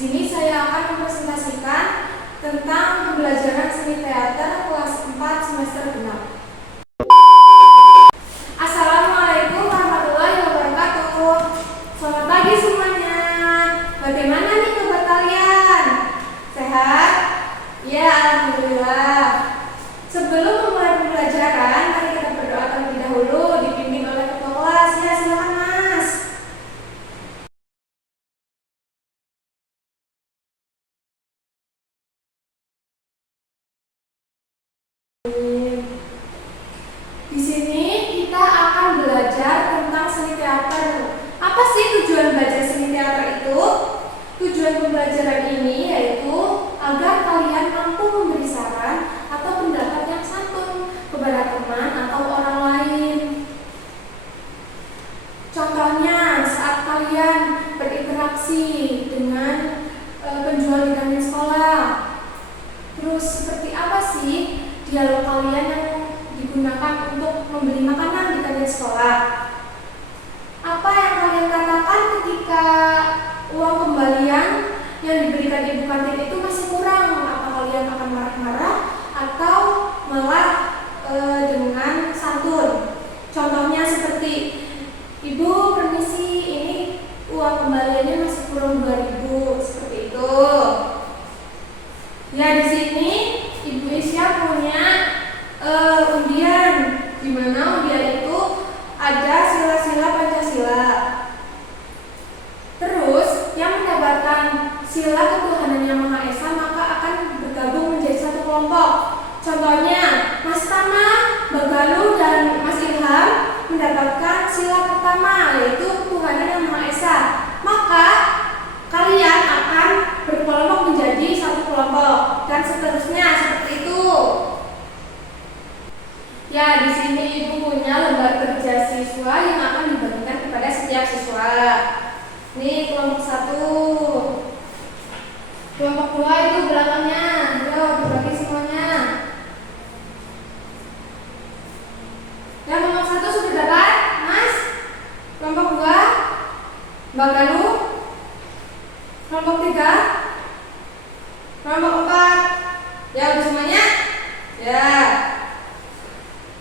sini saya akan mempresentasikan tentang pembelajaran seni teater kelas 4 semester 6. Assalamualaikum warahmatullahi wabarakatuh. Selamat pagi semuanya. Bagaimana nih kabar kalian? Sehat? Ya, alhamdulillah. Sebelum memulai pembelajaran, mari kita berdoa terlebih dahulu dipimpin oleh ketua kelas. Ya, silakan Mas. Di sini kita akan belajar tentang seni teater. Apa sih tujuan belajar seni teater itu? Tujuan pembelajaran ini yaitu agar kalian mampu memberi saran atau pendapat yang santun kepada teman atau orang lain. Contohnya saat kalian berinteraksi dengan penjual di kantin sekolah. Terus seperti apa sih dialog kalian yang digunakan untuk membeli makanan di kantin sekolah? Apa yang kalian katakan ketika uang kembalian yang diberikan ibu kantin itu masih kurang? Apa kalian akan marah-marah atau malah dengan santun? Contohnya seperti, Ibu permisi, ini uang kembaliannya masih kurang 2.000, seperti itu. Ya, di sini Ibu Isya punya undian, di mana undian itu ada sila-sila Pancasila. Terus yang mendapatkan sila ketuhanan yang Maha Esa maka akan bergabung menjadi satu kelompok. Contohnya Mas Tama, Mbak Galuh, dan Mas Ilham mendapatkan sila pertama yaitu ketuhanan yang Maha Esa. Maka kalian akan berkelompok menjadi satu kelompok dan seterusnya seperti itu. Ya, di sini Ibu punya lembar kerja siswa yang akan dibagikan kepada setiap siswa. Ini kelompok 1. Kelompok 2 itu belakangnya. Ayo dibagi semuanya. Ya, kelompok 1 sudah dapat, Mas? Kelompok 2 Mbak Galuh. Kelompok 3, kelompok 4. Ya, udah semuanya? Ya.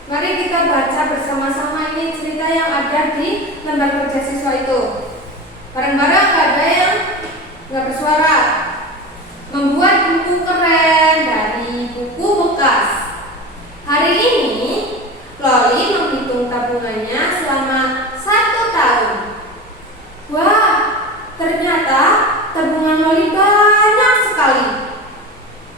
Mari kita baca bersama-sama ini cerita yang ada di lembar kerja siswa itu. Bareng-bareng, gak ada yang gak bersuara. Membuat buku keren dari buku bekas. Hari ini Loli menghitung tabungannya selama 1 tahun. Wah, ternyata tabungan Loli banyak sekali.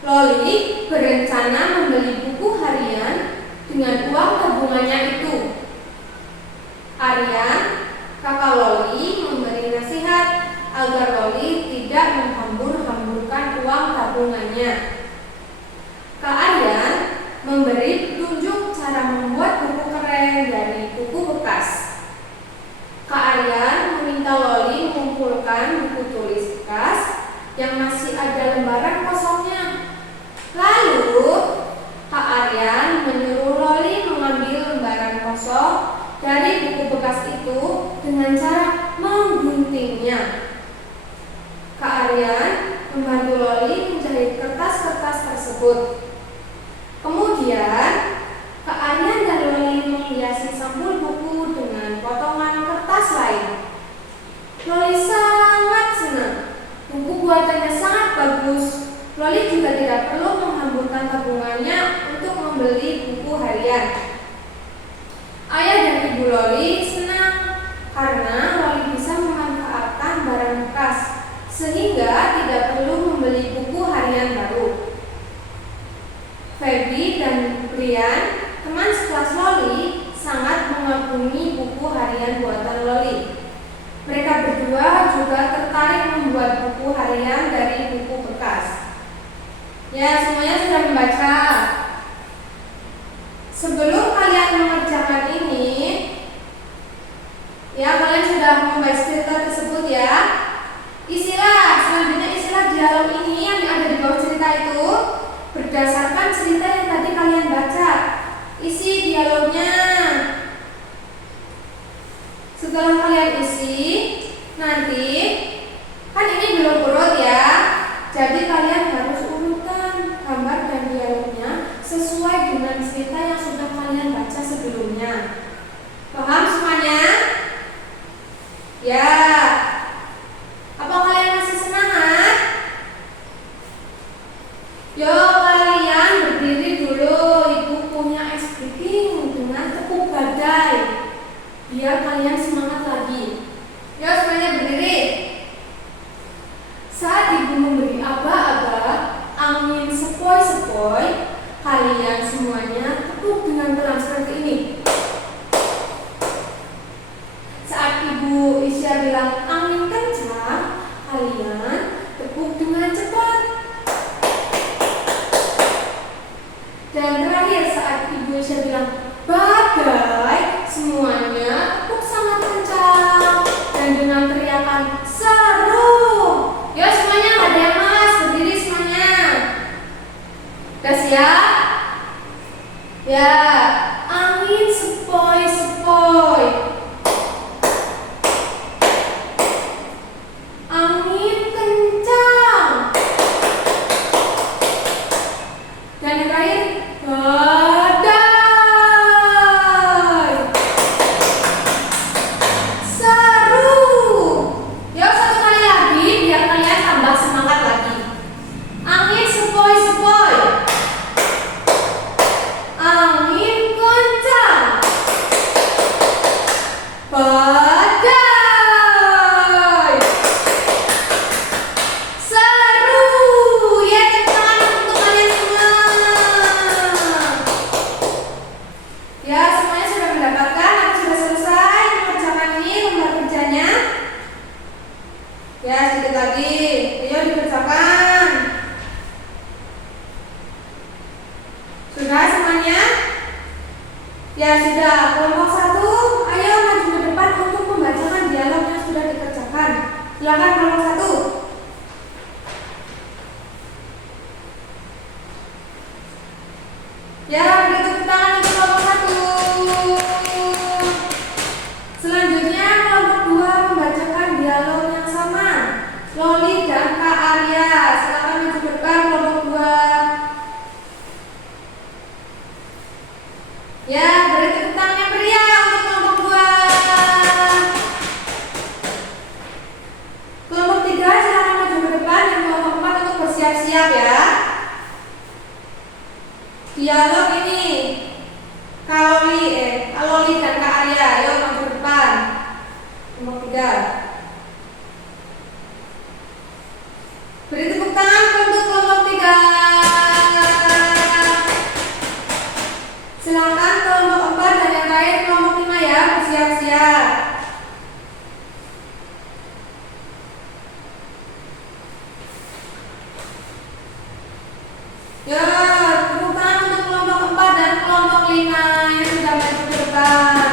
Loli berencana membeli buku harian dengan uang tabungannya itu. Aryan, kakak Loli, memberi nasihat agar Loli tidak menghambur-hamburkan uang tabungannya. Kak Aryan memberi petunjuk cara membuat buku keren dari buku bekas. Kak Aryan meminta Loli mengumpulkan buku tulis bekas yang masih ada lembaran kosongnya. Lalu Kak Aryan menyuruh Loli mengambil lembaran kosong dari buku bekas itu dengan cara mengguntingnya. Kak Aryan membantu Loli menjahit kertas-kertas tersebut. Kemudian Kak Aryan dan Loli menghiasi sampul buku dengan potongan kertas lain. Loli sangat senang. Buku buatannya sangat bagus. Loli juga tidak perlu menghamburkan tabungannya untuk membeli buku harian. Ayah dan ibu Loli senang karena Loli bisa memanfaatkan barang bekas sehingga tidak perlu membeli buku harian baru. Feby dan Brian, teman sekelas Loli, sangat mengagumi buku harian buatan Loli. Mereka berdua juga tertarik membuat buku harian dari buku bekas. Ya, semuanya sudah membaca. Sebelum kalian mengerjakan ini, ya kalian sudah membaca cerita tersebut ya. Selanjutnya isilah dialog ini yang ada di bawah cerita itu berdasarkan cerita yang tadi kalian baca. Isi dialognya. Setelah kalian isi, nanti kan ini belum urut ya. biar kalian semangat lagi. Yuk semuanya berdiri. Saat ibu memberi aba-aba, angin sepoi-sepoi, kalian semuanya tepuk dengan pelan seperti ini. Saat ibu Isya bilang angin kencang, kalian tepuk dengan cepat. Dan terakhir saat ibu Isya bilang badai, semuanya tepuk sangat kencang dan dengan teriakan seru. Ya semuanya nggak ada yang malas, berdiri semuanya. Udah siap? Ya, angin sepoi-sepoi, angin kencang, dan yang terakhir badai. Seru. Yuk satu kali lagi biar kalian tambah semangat lagi. Angin sepoi-sepoi, angin kencang, badai. Seru. Ya, tepuk tangan untuk kalian semua. Ya, semuanya sudah mendapatkan atau sudah selesai mengerjakan ini lembar kerjanya? Ya, sedikit lagi. Ayo dikerjakan. Sudah semuanya? Ya sudah. Kelompok 1, ayo maju ke depan untuk membacakan dialog yang sudah dikerjakan. Silakan kelompok 1. Ya, beri tepuk tangan untuk kelompok 1. Selanjutnya kelompok 2 membacakan dialog yang sama. Loli dan Kak Arya, silakan maju ke depan kelompok 2. Ya, beri tepuk tangan yang meriah untuk kelompok 2. Kelompok 3 silakan maju ke depan dan kelompok 4 untuk bersiap-siap ya. Dialog ini Kak Loli dan Kak Arya, ayo maju ke depan. Kelompok 3. Beri tepuk tangan untuk kelompok 3. Silakan kelompok 4 dan yang lain kelompok 5 ya, bersiap-siap. Ya, tepuk tangan untuk kelompok 4 dan kelompok 5 yang sudah maju ke depan.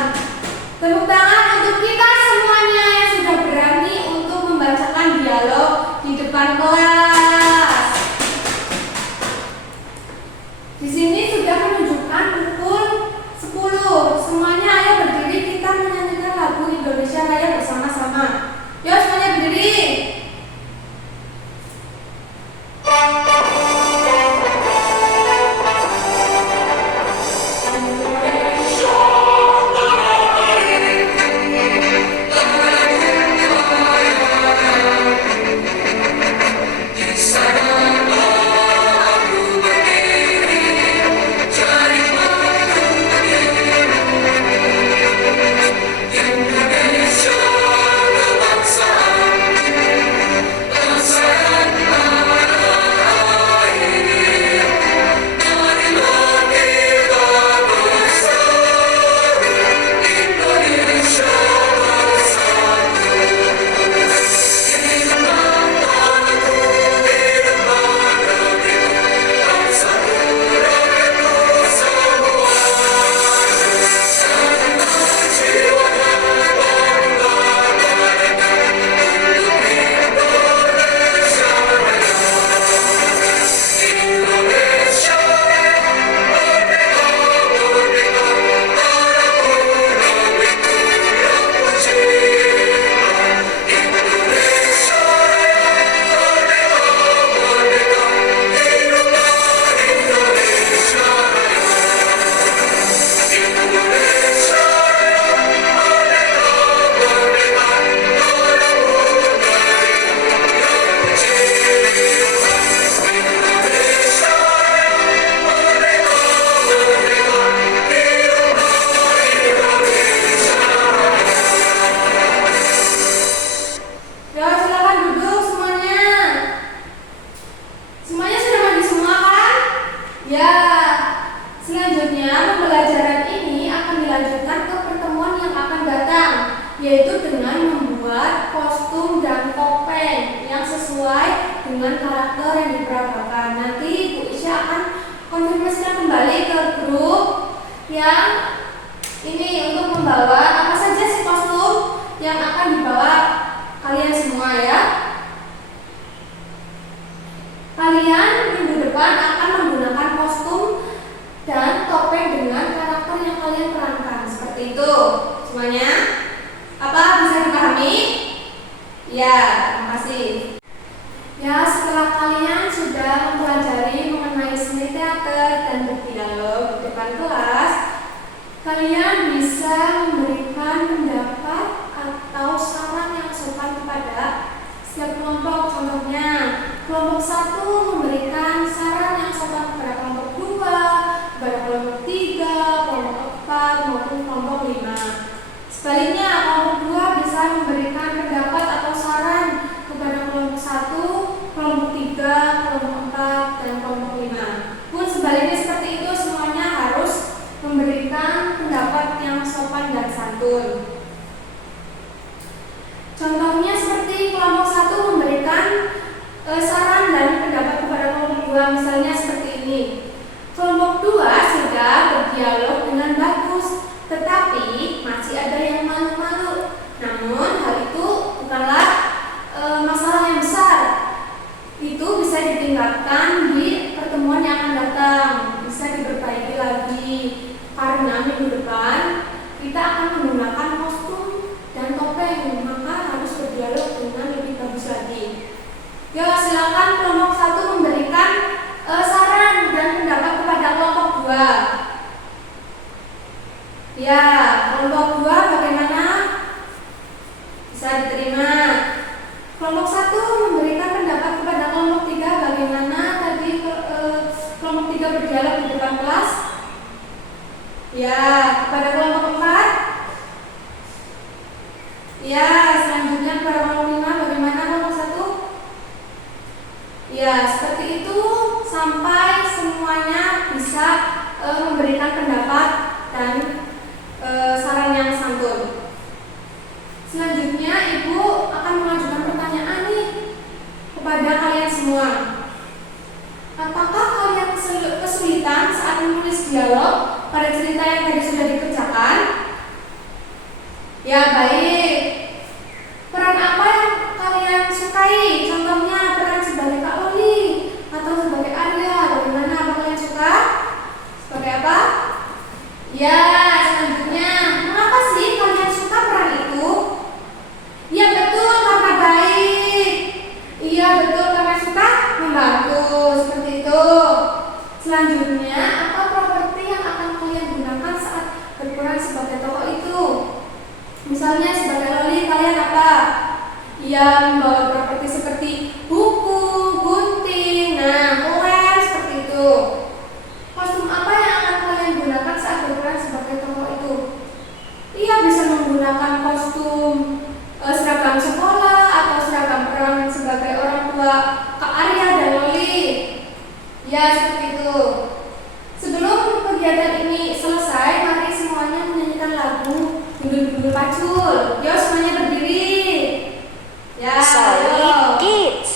Tepuk tangan untuk kita semuanya yang sudah berani untuk membacakan dialog di depan kelas. Di sini sudah menunjukkan pukul 10. Semuanya ayo berdiri, kita menyanyikan lagu Indonesia Raya bersama-sama. Yuk semuanya berdiri. Indonesia dengan karakter yang diperagakan. Nanti Bu Isya akan konfirmasikan kembali ke grup yang ini untuk membawa apa saja sih kostum yang akan dibawa kalian semua ya. Kalian minggu depan akan menggunakan kostum dan topeng dengan karakter yang kalian perankan. Seperti itu semuanya. Apa bisa dipahami? Ya, terima kasih. Ya, setelah kalian sudah mempelajari mengenai seni teater dan berdialog di depan kelas, kalian bisa memberikan pendapat atau saran yang sopan kepada setiap kelompok. Contohnya, kelompok 1 memberikan saran yang sopan kepada kelompok 2, kepada kelompok 3, kelompok 4, maupun kelompok 5. Sebaliknya, kelompok 2 bisa memberikan pendapat atau saran kepada kelompok 1, kelompok 3, kelompok 4, dan kelompok 5. Pun sebaliknya seperti itu, semuanya harus memberikan pendapat yang sopan dan santun. Contohnya seperti kelompok 1 memberikan saran dan pendapat kepada kelompok 2, misalnya seperti ini. Kelompok 2 sudah berdialog dengan bagus, tetapi masih ada yang malu-malu. Namun hal itu bukanlah masalah yang besar. Itu bisa ditingkatkan di pertemuan yang akan datang, bisa diperbaiki lagi. Karena minggu depan kita akan menggunakan kostum dan topeng, maka harus berdialog dengan lebih bagus lagi. Ya, silakan kelompok 1 memberikan saran dan pendapat kepada kelompok 2. Ya, kelompok 2 bagaimana? Bisa diterima. Kelompok 1 memberikan pendapat kepada kelompok 3 bagaimana tadi kelompok 3 berdialog di depan kelas. Ya, kepada kelompok 4. Ya, selanjutnya kepada kelompok 5 bagaimana kelompok 1? Ya, seperti itu sampai semuanya bisa memberikan pendapat dan saran yang santun. Selanjutnya Ibu akan mengajukan pertanyaan nih kepada kalian semua. Apakah kalian kesulitan saat menulis dialog pada cerita yang tadi sudah dikerjakan? Ya, baik. Peran apa yang kalian sukai? Contohnya peran sebagai Kak Loli atau sebagai Arya. Bagaimana, apa kalian suka? Sebagai apa? Ya, selanjutnya, mengapa sih kalian suka peran itu? Ya, betul, karena baik. Iya, betul, karena suka membantu. Seperti itu. Selanjutnya, apa properti yang akan kalian gunakan saat berperan sebagai tokoh itu? Misalnya sebagai Loli, kalian apa? Ya, membawa properti seperti buku, gunting, lem, seperti itu. Kostum apa yang akan kalian gunakan saat berperan sebagai tokoh itu? Iya, bisa menggunakan kostum seragam sekolah atau seragam peran sebagai orang tua Kak Arya dan Loli. Ya, seperti itu. Sebelum kegiatan ini selesai, mari semuanya menyanyikan lagu Gundul-Gundul Pacul. Yo, semuanya berdiri. Ya, Solid Kids.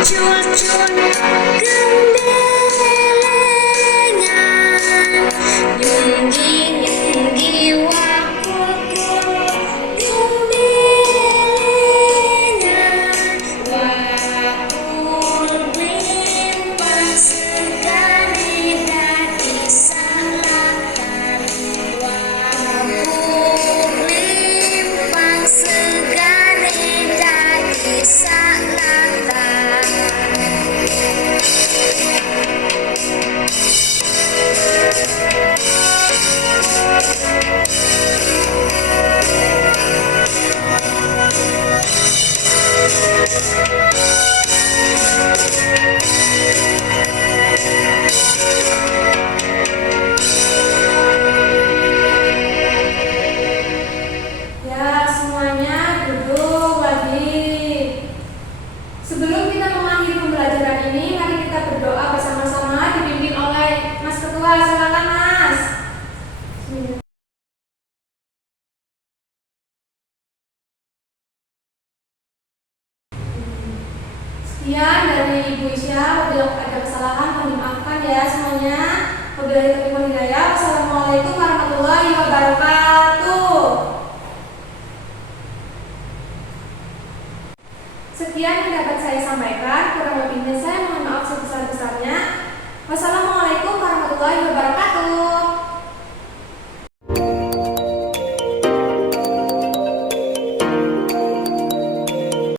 muncul gembelengan, nyunggi-nyunggi wakul-kul gembelengan, wakul blimbang segane dadi salatan, wakul blimbang segane dadi salatan. Ya, semuanya duduk lagi. Sebelum kita mengakhiri pembelajaran ini, mari kita berdoa bersama-sama dipimpin oleh Mas Ketua. Silakan Mas. Sekian dari Ibu Isya. Apabila ada kesalahan, mohon dimaafkan ya semuanya. Wabillahi taufiq wal hidayah. Wassalamualaikum warahmatullahi wabarakatuh. Sekian yang dapat saya sampaikan. Kurang lebihnya saya